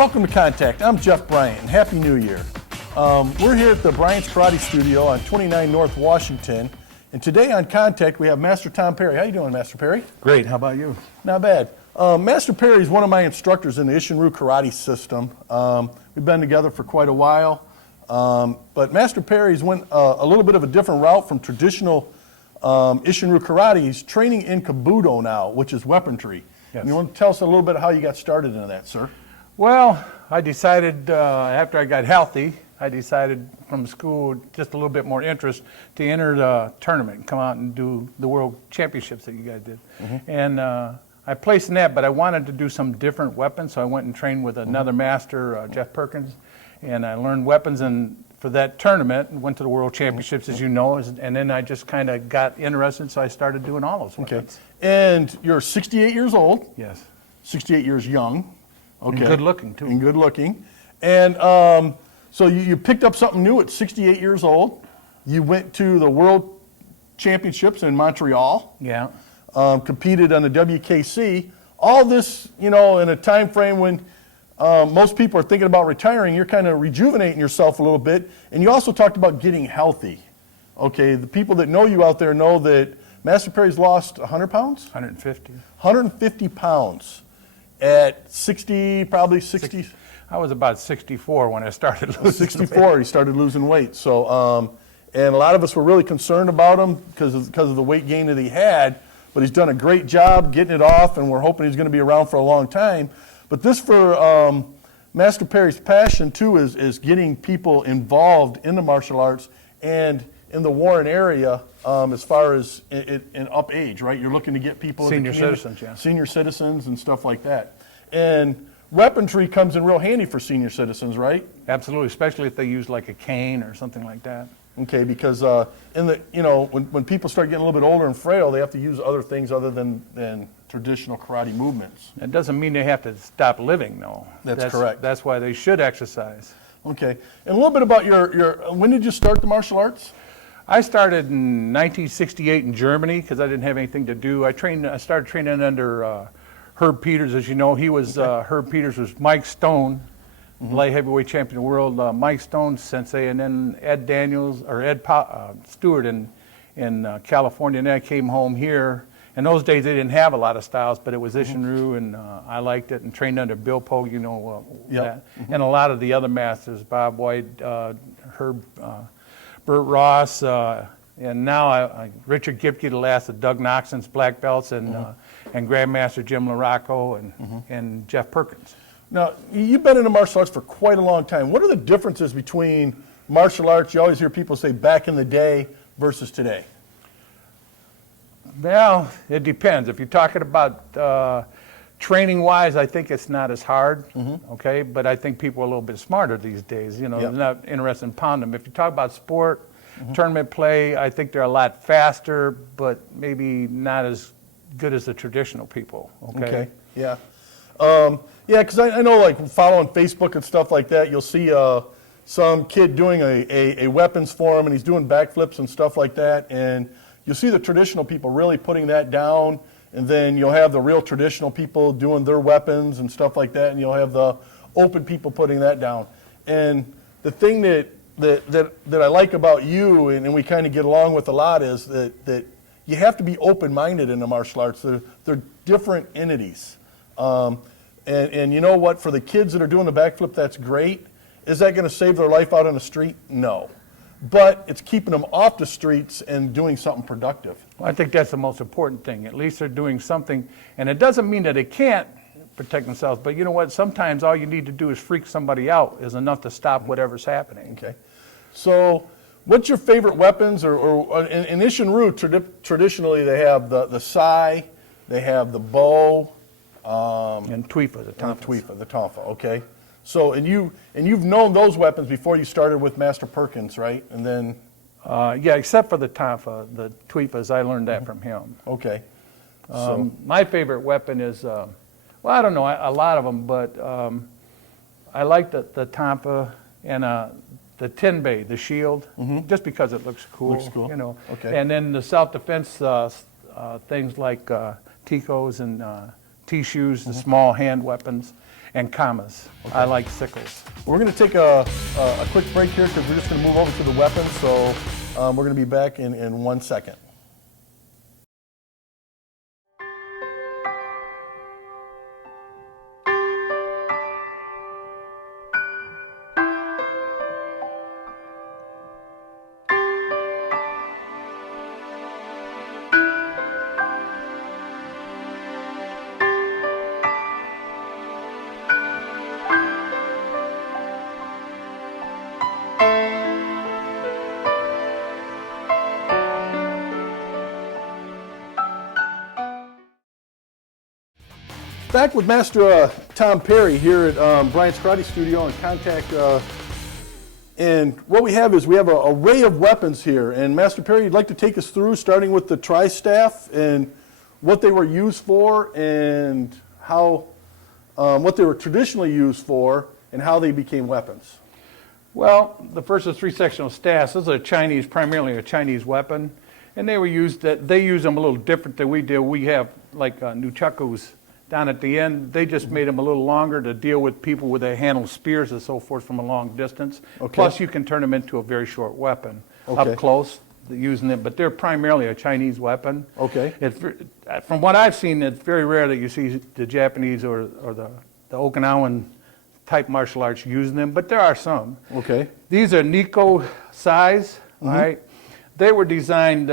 Welcome to Contact. I'm Jeff Bryant, and Happy New Year. We're here at the Bryant's Karate Studio on 29 North Washington, and today on Contact we have Master Tom Perry. How you doing, Master Perry? Great. How about you? Not bad. Master Perry is one of my instructors in the Isshin-Ryu Karate system. We've been together for quite a while, but Master Perry's went a little bit of a different route from traditional Isshin-Ryu Karate. He's training in Kabuto now, which is weaponry. Yes. You want to tell us a little bit how you got started into that, sir? Well, I decided after I got healthy, I decided from school just a little bit more interest to enter the tournament and come out and do the World Championships that you guys did. And I placed in that, but I wanted to do some different weapons, so I went and trained with another master, Jeff Perkins, and I learned weapons and for that tournament and went to the World Championships, as you know, and then I just kind of got interested, so I started doing all those weapons. And you're 68 years old. Yes. 68 years young. Okay. And good looking, too. And good looking. And so you picked up something new at 68 years old. You went to the World Championships in Montreal. Yeah. Competed on the WKC. All this, you know, in a time frame when most people are thinking about retiring, you're kind of rejuvenating yourself a little bit. And you also talked about getting healthy. Okay, the people that know you out there know that Master Perry's lost 100 pounds? 150. 150 pounds at 60, probably 60. I was about 64 when I started losing 64, he started losing weight. So, and a lot of us were really concerned about him because of the weight gain that he had, but he's done a great job getting it off, and we're hoping he's going to be around for a long time. But this for Master Perry's passion too is getting people involved in the martial arts and in the Warren area as far as in up age, right? You're looking to get people Senior in the community, citizens, yeah. senior citizens and stuff like that. And weaponry comes in real handy for senior citizens, right? Absolutely, especially if they use like a cane or something like that. Okay, because in the when people start getting a little bit older and frail, they have to use other things other than traditional karate movements. It doesn't mean they have to stop living, though. That's correct. That's why they should exercise. Okay, and a little bit about your when did you start the martial arts? I started in 1968 in Germany because I didn't have anything to do. I started training under Herb Peters, as you know. He was Herb Peters was Mike Stone, light heavyweight champion of the world. Mike Stone sensei, and then Ed Stewart in California. And then I came home here. In those days, they didn't have a lot of styles, but it was Isshin-Ryu, and I liked it, and trained under Bill Pogue, you know, that. And a lot of the other masters, Bob White, Herb, Burt Ross, and now Richard Gipke, the last of Doug Noxon's black belts, and Grandmaster Jim LaRocco, and Jeff Perkins. Now, you've been in the martial arts for quite a long time. What are the differences between martial arts, you always hear people say back in the day, versus today? Well, it depends. If you're talking about training-wise, I think it's not as hard, okay? But I think people are a little bit smarter these days. You know, they're not interested in pounding them. If you talk about sport, tournament play, I think they're a lot faster, but maybe not as good as the traditional people, okay? Yeah. Yeah, because I know, like, following Facebook and stuff like that, you'll see some kid doing a weapons form, and he's doing backflips and stuff like that, and you'll see the traditional people really putting that down, and then you'll have the real traditional people doing their weapons and stuff like that, and you'll have the open people putting that down. And the thing that I like about you, and we kind of get along with a lot, is that you have to be open-minded in the martial arts. They're different entities. And you know what? For the kids that are doing the backflip, that's great. Is that going to save their life out on the street? No. But it's keeping them off the streets and doing something productive. Well, I think that's the most important thing. At least they're doing something, and it doesn't mean that they can't protect themselves, but you know what? Sometimes all you need to do is freak somebody out is enough to stop whatever's happening. Okay. So what's your favorite weapons? Or in Isshin-Ryu, traditionally they have the sai, they have the bow. And Tuifa, the Tonfa. Tuifa, the Tonfa, okay. So, and you've known those weapons before you started with Master Perkins, right? And then... yeah, except for the Tonfa, the Tuifas, I learned that from him. Okay. My favorite weapon is, well, I don't know, a lot of them, but I like the Tonfa and the Tenbei, the shield, just because it looks cool. Looks cool. You know. Okay. And then the self-defense things like Ticos and T-shoes, the small hand weapons. and commas. I like sickles. We're going to take a quick break here because we're just going to move over to the weapons. So we're going to be back in 1 second. Back with Master Tom Perry here at Bryant's Karate Studio and Contact. And what we have is we have an array of weapons here. And Master Perry, you'd like to take us through, starting with the tri-staff and what they were used for and how, what they were traditionally used for and how they became weapons. Well, the first of three sectional staffs, this is a Chinese, primarily a Chinese weapon. And they were used, they use them a little different than we do. We have like nunchakus down at the end. They just made them a little longer to deal with people with they handle spears and so forth from a long distance. Okay. Plus you can turn them into a very short weapon Okay. up close using them, but they're primarily a Chinese weapon. Okay. From what I've seen, it's very rare that you see the Japanese or the Okinawan type martial arts using them, but there are some. Okay. These are Nikko size, all right? They were designed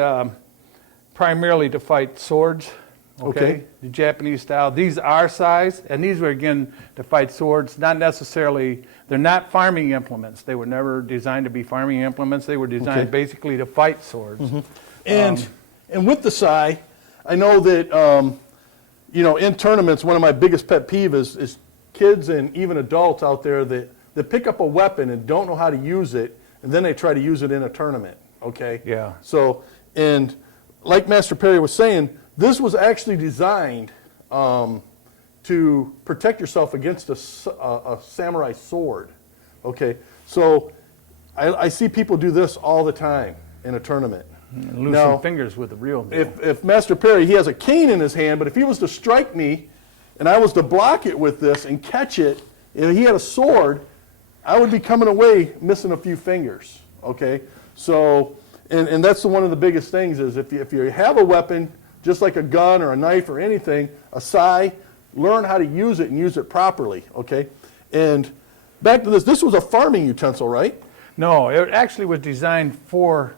primarily to fight swords, Okay. The Japanese style. These are size, and these were, again, to fight swords, not necessarily, they're not farming implements. They were never designed to be farming implements. They were designed Okay. basically to fight swords. And with the Sai, I know that you know, in tournaments, one of my biggest pet peeves is kids and even adults out there that pick up a weapon and don't know how to use it, and then they try to use it in a tournament. Okay. Yeah. So, and like Master Perry was saying, this was actually designed to protect yourself against a samurai sword. Okay. So, I see people do this all the time in a tournament. Lose Now, some fingers with the real deal. if Master Perry, he has a cane in his hand, but if he was to strike me and I was to block it with this and catch it, if he had a sword, I would be coming away missing a few fingers, okay? So, and that's one of the biggest things is if you have a weapon, just like a gun or a knife or anything, a sai, learn how to use it and use it properly, okay? And back to this was a farming utensil, right? No, it actually was designed for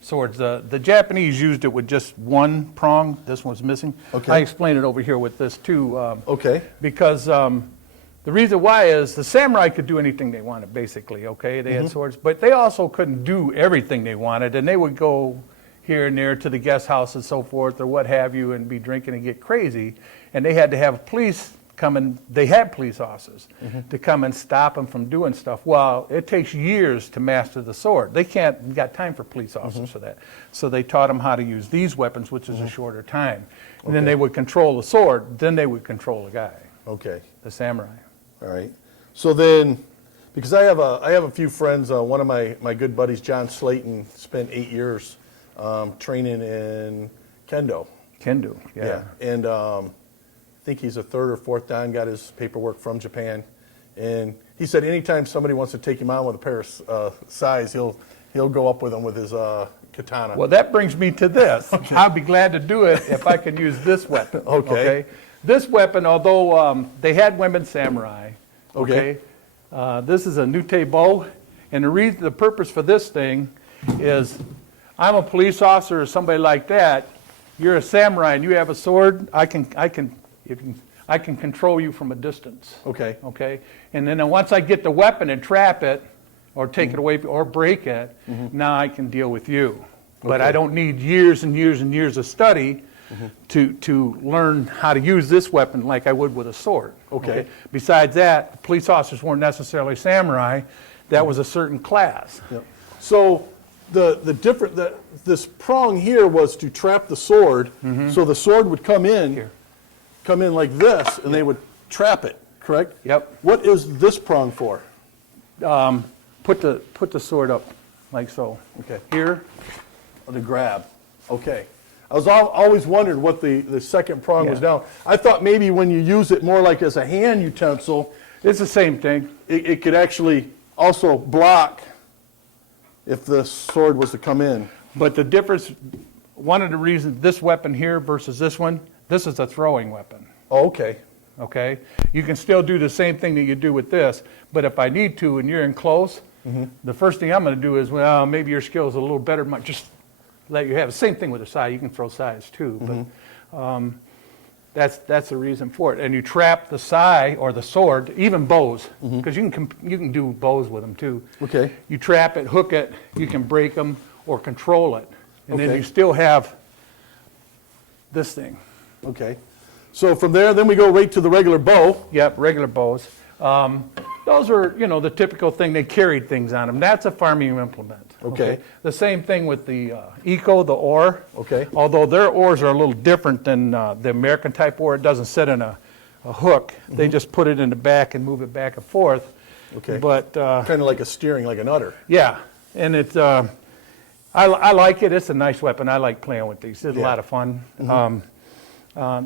swords. The Japanese used it with just one prong. This one's missing. Okay. I explained it over here with this too. Okay. Because the reason why is the samurai could do anything they wanted, basically, okay? They had swords, but they also couldn't do everything they wanted, and they would go here and there to the guest house and so forth or what have you and be drinking and get crazy, and they had to have police come and they had police officers to come and stop them from doing stuff. Well, it takes years to master the sword. They can't got time for police officers for that. So they taught them how to use these weapons, which is a shorter time. And then they would control the sword, then they would control the guy, Okay. the samurai. All right. So then, because I have a few friends, one of my good buddies, John Slayton, spent 8 years training in Kendo. Kendo, yeah. And I think he's a third or fourth dan, got his paperwork from Japan. And he said anytime somebody wants to take him on with a pair of sais, he'll go up with them with his katana. Well, that brings me to this. I'd be glad to do it if I could use this weapon. Okay. This weapon, although they had women samurai, Okay. this is a Nute bow, and the purpose for this thing is I'm a police officer or somebody like that. You're a samurai and you have a sword. I can control you from a distance. Okay. Okay. And then once I get the weapon and trap it, or take it away or break it, now I can deal with you. But Okay. I don't need years and years and years of study to learn how to use this weapon like I would with a sword. Okay. Besides that, police officers weren't necessarily samurai. That was a certain class. Yep. So this prong here was to trap the sword, so the sword would come in like this, and they would trap it. Correct? Yep. What is this prong for? Put the sword up like so. Okay. Here. Oh, to grab. Okay. I was always wondered what the second prong was Yeah. down. I thought maybe when you use it more like as a hand utensil, It's the same thing. it could actually also block if the sword was to come in. But the difference, one of the reasons this weapon here versus this one, this is a throwing weapon, Oh, okay. okay? You can still do the same thing that you do with this, but if I need to and you're in close, the first thing I'm going to do is, well, maybe your skill's a little better, might just let you have it. Same thing with a sai. You can throw sais too, but that's the reason for it. And you trap the sai or the sword, even bows, because you can do bows with them too. Okay. You trap it, hook it, you can break them or control it, and then Okay. you still have this thing. Okay. So from there, then we go right to the regular bow. Yep, regular bows. Those are, you know, the typical thing. They carried things on them. That's a farming implement. Okay. The same thing with the Eco, the oar. Okay. Although their oars are a little different than the American type oar. It doesn't sit in a hook. They just put it in the back and move it back and forth. Okay. But Kind of like a steering, like an udder. yeah, and it's I like it. It's a nice weapon. I like playing with these. It's a Yeah. lot of fun.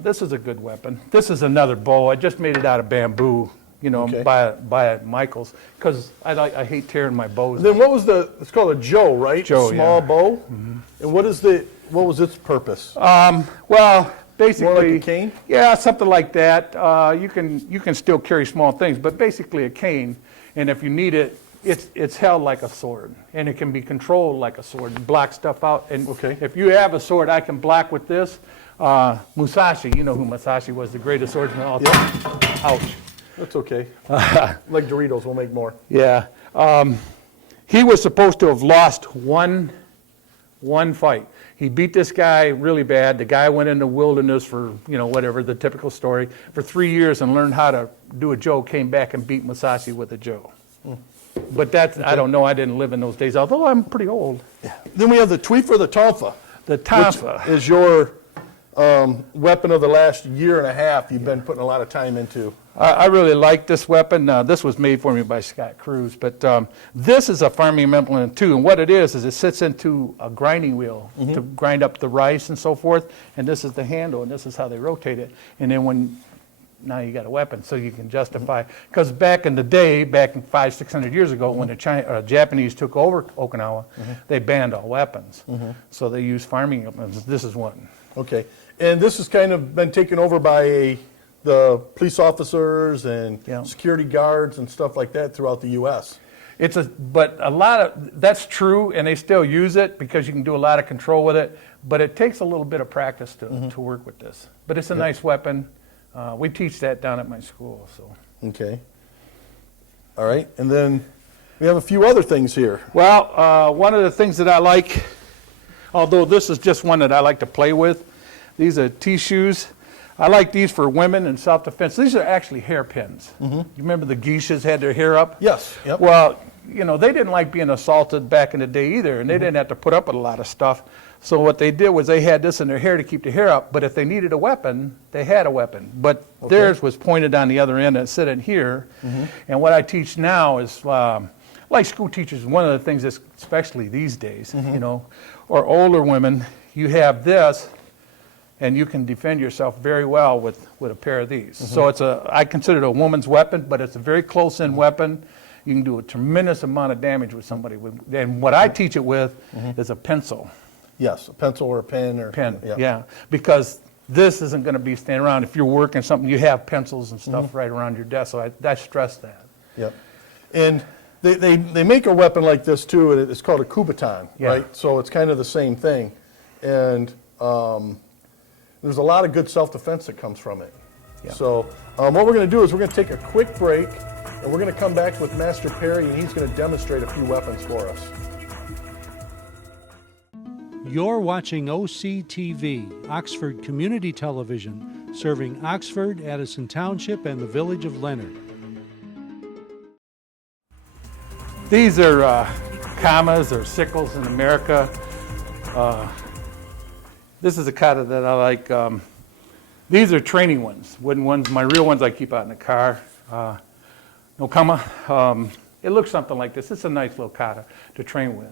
This is a good weapon. This is another bow. I just made it out of bamboo. You know, Okay. by at Michael's, because I hate tearing my bows. Then what was it's called a Joe, right? Joe, Small yeah. bow. And what was its purpose? Well, basically, More like a cane? Yeah, something like that. You can still carry small things, but basically a cane. And if you need it, it's held like a sword, and it can be controlled like a sword. You block stuff out, and Okay. if you have a sword, I can block with this. Musashi, you know who Musashi was, the greatest swordsman of all time. Ouch. That's okay. Like Doritos, we'll make more. Yeah. He was supposed to have lost one fight. He beat this guy really bad. The guy went in the wilderness for, you know, whatever, the typical story, for 3 years and learned how to do a Joe, came back and beat Musashi with a Joe. But that's, I don't know, I didn't live in those days, although I'm pretty old. Then we have the Tweefer, the Tonfa. The Which Tonfa. is your weapon of the last year and a half you've been putting a lot of time into. I really like this weapon. This was made for me by Scott Cruz, but this is a farming implement too. And what it is it sits into a grinding wheel to grind up the rice and so forth. And this is the handle, and this is how they rotate it. And then now you got a weapon, so you can justify. Because back in the day, back in 500-600 years ago, when the Japanese took over Okinawa, they banned all weapons. So they used farming implements. This is one. Okay. And this has kind of been taken over by the police officers and Yeah. security guards and stuff like that throughout the U.S. But a lot of, that's true, and they still use it because you can do a lot of control with it, but it takes a little bit of practice to work with this. But it's a nice weapon. We teach that down at my school, so. Okay. All right. And then we have a few other things here. Well, one of the things that I like, although this is just one that I like to play with, these are T-shoes. I like these for women in self-defense. These are actually hairpins. You remember the geishas had their hair up? Yes. Yep. Well, you know, they didn't like being assaulted back in the day either, and they didn't have to put up with a lot of stuff. So what they did was they had this in their hair to keep the hair up, but if they needed a weapon, they had a weapon. But theirs was pointed on the other end and sit in here. And what I teach now is, like school teachers, one of the things that's, especially these days, you know, or older women, you have this, and you can defend yourself very well with a pair of these. So I consider it a woman's weapon, but it's a very close-in weapon. You can do a tremendous amount of damage with somebody. And what I teach it with is a pencil. Yes, a pencil or a pen or Pen, yeah. Because this isn't going to be standing around. If you're working something, you have pencils and stuff right around your desk. So I stress that. Yep. And they make a weapon like this too, and it's called a kubaton, Yeah. right? So it's kind of the same thing. And there's a lot of good self-defense that comes from it. Yeah. So what we're going to do is we're going to take a quick break, and we're going to come back with Master Perry, and he's going to demonstrate a few weapons for us. You're watching OCTV, Oxford Community Television, serving Oxford, Addison Township, and the village of Leonard. These are kamas or sickles in America. This is a kata that I like. These are training ones, wooden ones. My real ones I keep out in the car. No kama. It looks something like this. It's a nice little kata to train with.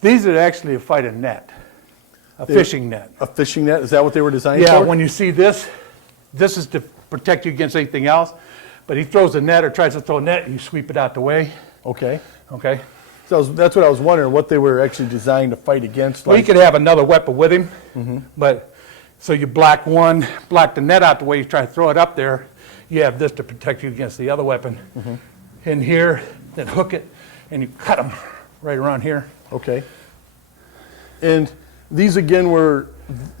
These are actually to fight a net, a fishing net. A fishing net, is that what they were designed Yeah, for? when you see this, this is to protect you against anything else. But he throws a net or tries to throw a net, and you sweep it out the way. Okay. Okay. So that's what I was wondering, what they were actually designed to fight against. Well, you Like, could have another weapon with him, but so you block one, block the net out the way you try to throw it up there. You have this to protect you against the other weapon. In here, then hook it, and you cut them right around here. okay. And these again were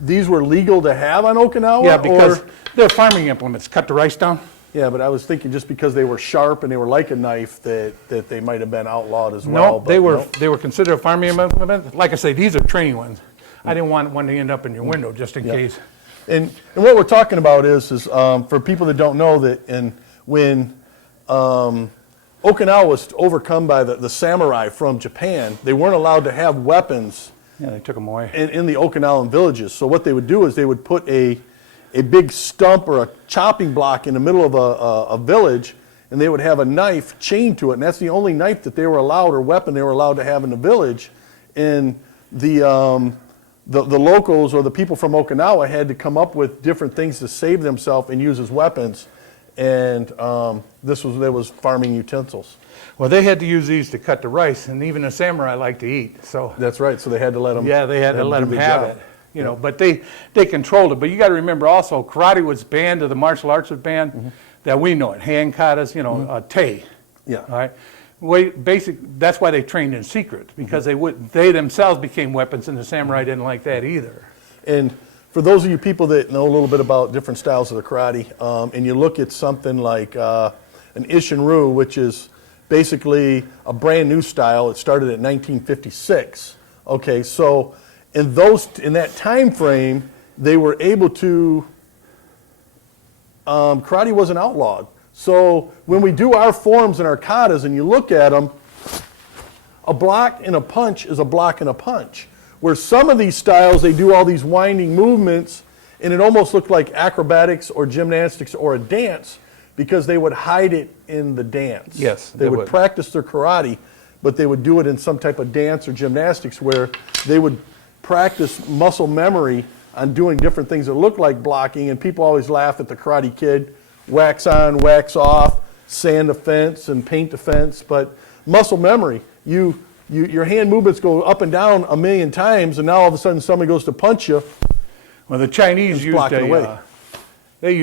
legal to have on Okinawa? Yeah, because or- they're farming implements. Cut the rice down. Yeah, but I was thinking just because they were sharp and they were like a knife that they might have been outlawed as well. No, but they were considered a farming implement. Like I say, these are training ones. I didn't want one to end up in your window just in case. And what we're talking about is for people that don't know that when Okinawa was overcome by the samurai from Japan, they weren't allowed to have weapons Yeah, they took them away. in the Okinawan villages. So what they would do is they would put a big stump or a chopping block in the middle of a village, and they would have a knife chained to it, and that's the only knife that they were allowed or weapon they were allowed to have in the village. And the locals or the people from Okinawa had to come up with different things to save themselves and use as weapons. And there was farming utensils. Well, they had to use these to cut the rice, and even the samurai like to eat. So That's right. So they had to let them. yeah, they had to let do them the have job. it. You know, but they controlled it. But you got to remember also, karate was banned, or the martial arts was banned, that we know it. Hand katas, tei. Yeah. All right. That's why they trained in secret, because they themselves became weapons, and the samurai didn't like that either. And for those of you people that know a little bit about different styles of the karate, and you look at something like an Isshin-ryu, which is basically a brand new style. It started in 1956. Okay, so in that time frame, they were able to. Karate wasn't outlawed. So when we do our forms and our katas, and you look at them, a block and a punch is a block and a punch. Where some of these styles, they do all these winding movements, and it almost looked like acrobatics or gymnastics or a dance, because they would hide it in the dance. Yes, they they would would. practice their karate, but they would do it in some type of dance or gymnastics where they would practice muscle memory on doing different things that look like blocking, and people always laugh at the Karate Kid, wax on, wax off, sand the fence and paint the fence, but muscle memory, your hand movements go up and down a million times, and now all of a sudden somebody goes to punch you. Well, the Chinese It's used blocking away. they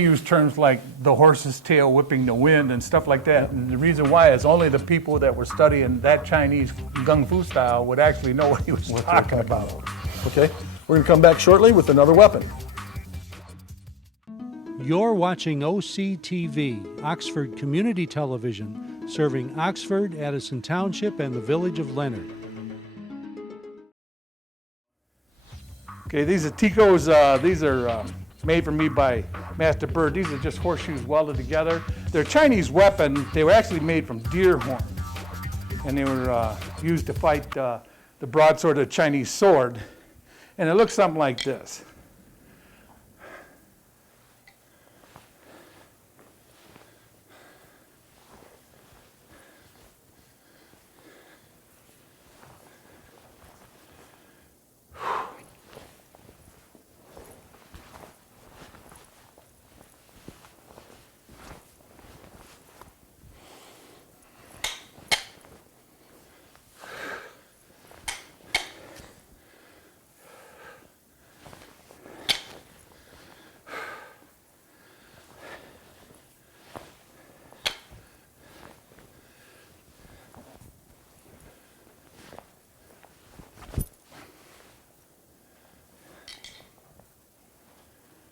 used terms like the horse's tail whipping the wind and stuff like that. And the reason why is only the people that were studying that Chinese kung fu style would actually know what he was talking about. Okay, we're going to come back shortly with another weapon. You're watching OCTV, Oxford Community Television, serving Oxford, Addison Township, and the village of Leonard. Okay, these are Tico's. These are made for me by Master Bird. These are just horseshoes welded together. They're a Chinese weapon. They were actually made from deer horn, and they were used to fight the broadsword of the Chinese sword. And it looks something like this.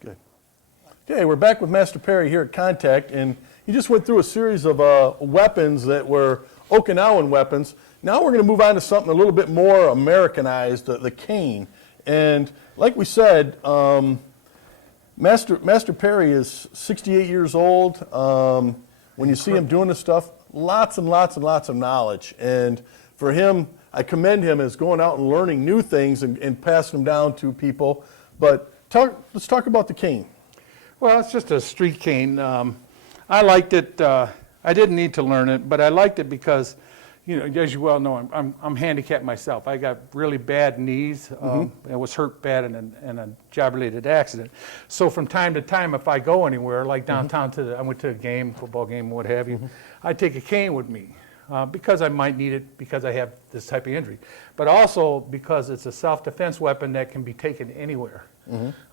Good. Okay, we're back with Master Perry here at Contact, and he just went through a series of weapons that were Okinawan weapons. Now we're going to move on to something a little bit more Americanized, the cane. And like we said, Master Perry is 68 years old. When you see him doing this stuff, lots and lots and lots of knowledge. And for him, I commend him as going out and learning new things and passing them down to people. But let's talk about the cane. Well, it's just a street cane. I liked it. I didn't need to learn it, but I liked it because, you know, as you well know, I'm handicapped myself. I got really bad knees. I was hurt bad in a job-related accident. So from time to time, if I go anywhere, like downtown I went to a game, football game, what have you, I take a cane with me because I might need it because I have this type of injury, but also because it's a self-defense weapon that can be taken anywhere.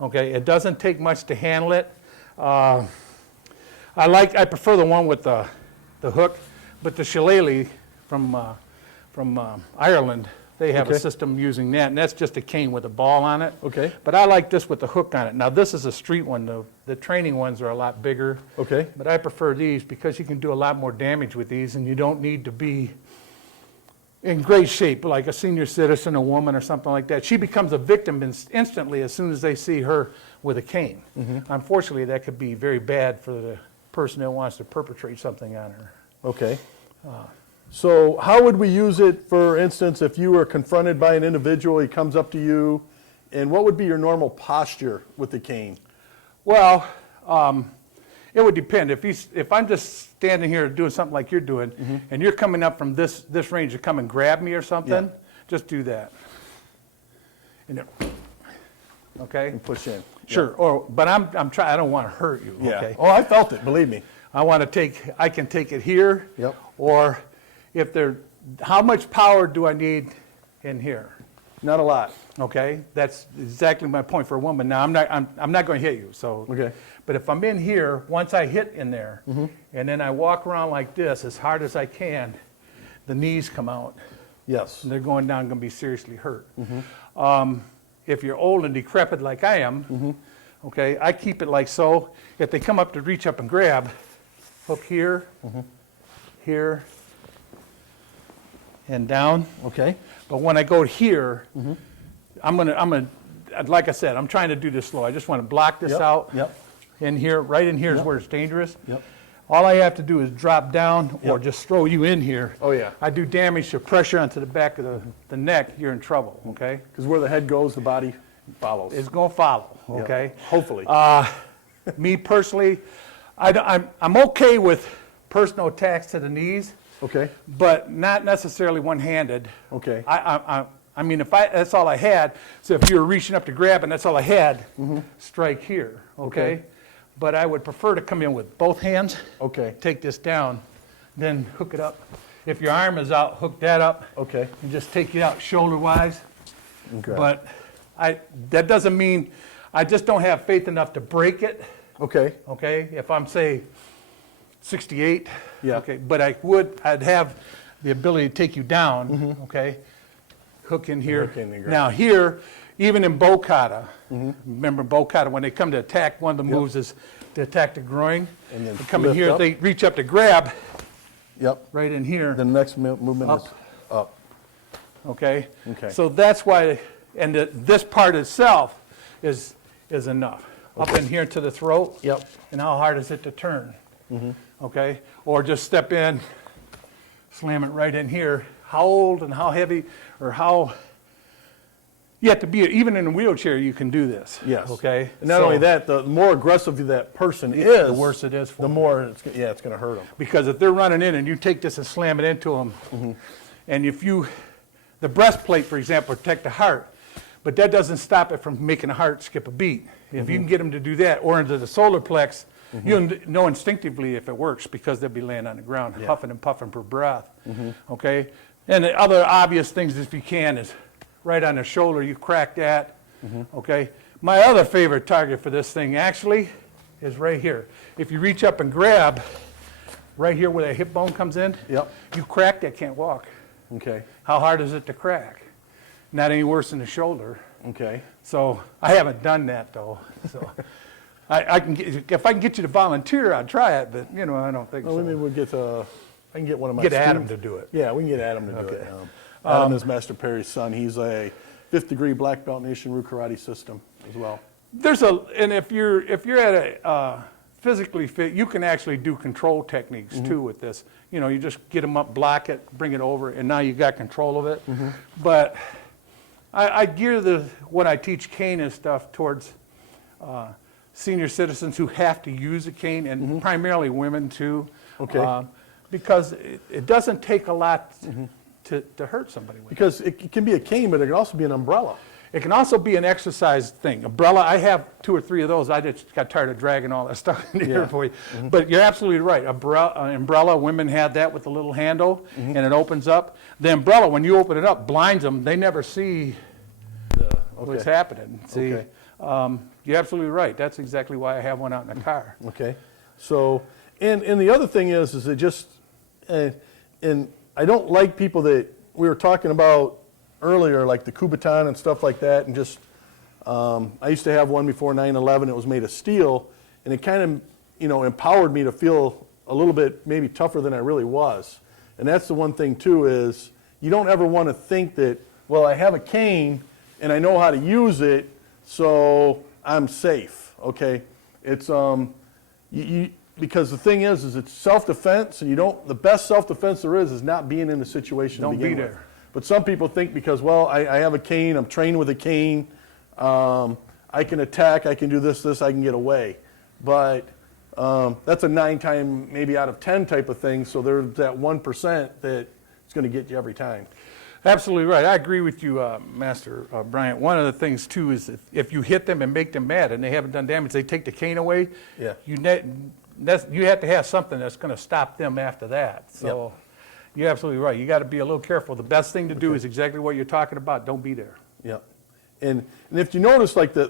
Okay, it doesn't take much to handle it. I prefer the one with the hook, but the shillelagh from Ireland, they have a Okay. system using that, and that's just a cane with a ball on it. Okay. But I like this with the hook on it. Now this is a street one. The training ones are a lot bigger. Okay. But I prefer these because you can do a lot more damage with these, and you don't need to be in great shape, like a senior citizen, a woman, or something like that. She becomes a victim instantly as soon as they see her with a cane. Unfortunately, that could be very bad for the person that wants to perpetrate something on her. Okay. So how would we use it, for instance, if you were confronted by an individual, he comes up to you, and what would be your normal posture with the cane? Well, it would depend. If I'm just standing here doing something like you're doing, and you're coming up from this range to come and grab me or something, Yeah. just do that. And okay? And push in. Sure. But I'm trying. I don't want to hurt you. Yeah. Okay. Oh, I felt it, believe me. I can take it here. Yep. Or how much power do I need in here? Not a lot. Okay, that's exactly my point for a woman. Now I'm not going to hit you. So. Okay. But if I'm in here, once I hit in there, and then I walk around like this as hard as I can, the knees come out. Yes. And they're going down, going to be seriously hurt. If you're old and decrepit like I am, okay, I keep it like so. If they come up to reach up and grab, hook here, here, and down. Okay. But when I go here, like I said, I'm trying to do this slow. I just want to block this Yep. out. Yep. In here, right in here is Yep. where it's dangerous. Yep. All I have to do is drop down or Yep. just throw you in here. Oh, yeah. I do damage to pressure onto the back of the neck, you're in trouble, okay? Because where the head goes, the body follows. It's going to follow, Yep. okay? Hopefully. Me personally, I'm okay with personal attacks to the knees, Okay. but not necessarily one-handed. Okay. I mean, that's all I had, so if you were reaching up to grab and that's all I had, strike here, okay? Okay. But I would prefer to come in with both hands, Okay. take this down, then hook it up. If your arm is out, hook that up, Okay. and just take it out shoulder-wise. Okay. But that doesn't mean, I just don't have faith enough to break it, Okay. okay? If I'm, say, 68, Yeah. okay, but I'd have the ability to take you down, okay? Hook in here. hook in and grab. Now here, even in bow kata, remember bow kata, when they come to attack, one of the moves is to attack the groin. And then They come in lift here, up. they reach up to grab, Yep. right in here. The next movement is up. Okay? Okay. So that's why, and this part itself is enough. Up in here to the throat. Yep. And how hard is it to turn? Okay? Or just step in, slam it right in here. How old and how heavy, or how, you have to be, even in a wheelchair, you can do this. Yes. Okay? And not So- only that, the more aggressive that person is, the worse it is for the them. more it's going to hurt them. Because if they're running in and you take this and slam it into them, and the breastplate, for example, protect the heart, but that doesn't stop it from making the heart skip a beat. If you can get them to do that, or into the solar plex, you'll know instinctively if it works, because they'll be laying on the ground, huffing and puffing for breath. Okay? And the other obvious things, if you can, is right on the shoulder, you crack that. Okay? My other favorite target for this thing actually is right here. If you reach up and grab, right here where that hip bone comes in, Yep. you crack that, can't walk. Okay. How hard is it to crack? Not any worse than the shoulder. Okay. So I haven't done that though. So I can get, if I can get you to volunteer, I'd try it, but I don't think Well, so. maybe we'll get I can get one of my Get Adam students- to do it. Yeah, we can get Adam to do Okay. it. Adam is Master Perry's son. He's a 5th degree black belt in Ishinryu karate system as well. And if you're at a physically fit, you can actually do control techniques too with this. You just get them up, block it, bring it over, and now you got control of it. But I gear what I teach cane and stuff towards senior citizens who have to use a cane, and primarily women too. Okay. Because it doesn't take a lot to hurt somebody with. Because it can be a cane, but it can also be an umbrella. It can also be an exercise thing. Umbrella, I have 2 or 3 of those. I just got tired of dragging all that stuff in here Yeah. for you. But you're absolutely right. Umbrella, women had that with the little handle, and it opens up. The umbrella, when you open it up, blinds them. They never see what's happening. See, Okay. you're absolutely right. That's exactly why I have one out in the car. Okay, so, and the other thing is it just, and I don't like people that we were talking about earlier, like the Kubotan and stuff like that, and just, I used to have one before 9/11, it was made of steel, and it kind of, empowered me to feel a little bit maybe tougher than I really was. And that's the one thing too, is you don't ever want to think that, well, I have a cane and I know how to use it, so I'm safe, okay? It's, because the thing is it's self-defense, and the best self-defense there is not being in the situation to Don't begin be with. there. But some people think because, well, I have a cane, I'm trained with a cane, I can attack, I can do this, I can get away. But that's a 9 time, maybe out of 10 type of thing, so there's that 1% that it's going to get you every time. Absolutely right. I agree with you, Master Bryant. One of the things, too, is if you hit them and make them mad and they haven't done damage, they take the cane away. Yeah. You have to have something that's going to stop them after that. So you're absolutely right. You got to be a little careful. The best thing to do is exactly what you're talking about. Don't be there. Yeah. And if you notice, like the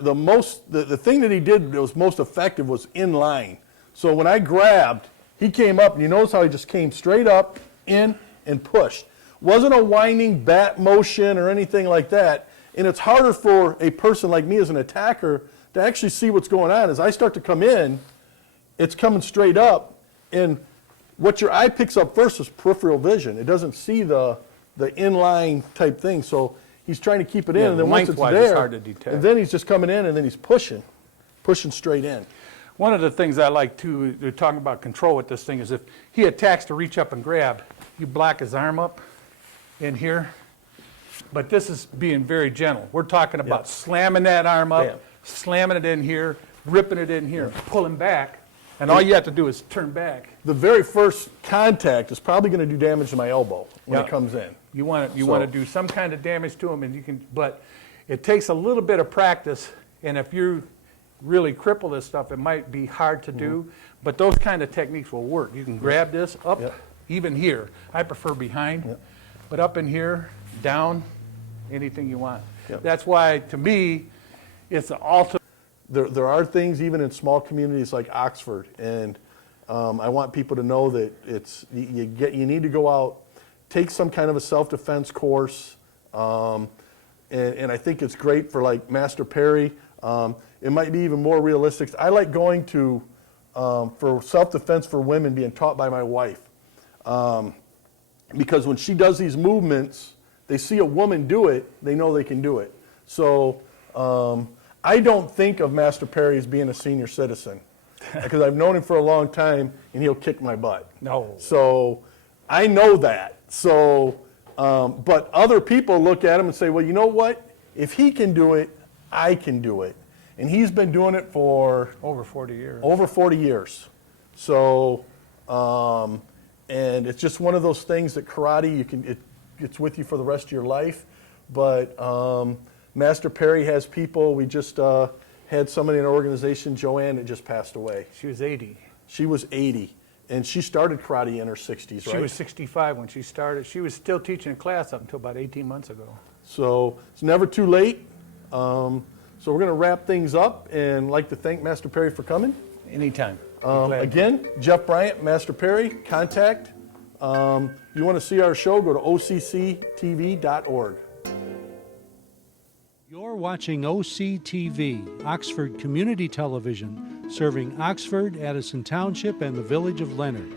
thing that he did that was most effective was in line. So when I grabbed, he came up, and you notice how he just came straight up, in, and pushed. Wasn't a winding bat motion or anything like that. And it's harder for a person like me as an attacker to actually see what's going on. As I start to come in, it's coming straight up, and what your eye picks up first is peripheral vision. It doesn't see the inline type thing. So he's trying to keep it in, Yeah, and then once it's lengthwise there, it's hard to detect. and then he's just coming in, and then he's pushing straight in. One of the things I like, too, they're talking about control with this thing, is if he attacks to reach up and grab, you block his arm up in here. But this is being very gentle. We're talking about slamming that arm up, Bam. slamming it in here, ripping it in here, pulling back, and all you have to do is turn back. The very first contact is probably going to do damage to my elbow when Yeah. it comes in. You want to do some kind of damage to him, and you can. But it takes a little bit of practice, and if you really cripple this stuff, it might be hard to do. But those kind of techniques will work. You can grab this up, even here. I prefer behind, but up in here, down, anything you want. Yep. That's why, to me, it's the ultimate. There are things even in small communities like Oxford, and I want people to know that you need to go out, take some kind of a self-defense course, and I think it's great for like Master Perry. It might be even more realistic. I like going to for self-defense for women being taught by my wife, because when she does these movements, they see a woman do it, they know they can do it. So I don't think of Master Perry as being a senior citizen, because I've known him for a long time, and he'll kick my butt. No. So I know that. So, but other people look at him and say, well, you know what? If he can do it, I can do it. And he's been doing it for Over 40 years. over 40 years. So, and it's just one of those things that karate, it's with you for the rest of your life. But Master Perry has people. We just had somebody in our organization, Joanne, that just passed away. She was 80. She was 80, and she started karate in her 60s, right? She was 65 when she started. She was still teaching a class up until about 18 months ago. So it's never too late. So we're going to wrap things up, and like to thank Master Perry for coming. Anytime. Glad. Again, Jeff Bryant, Master Perry, contact. You want to see our show, go to occtv.org. You're watching OCTV, Oxford Community Television, serving Oxford, Addison Township, and the Village of Leonard.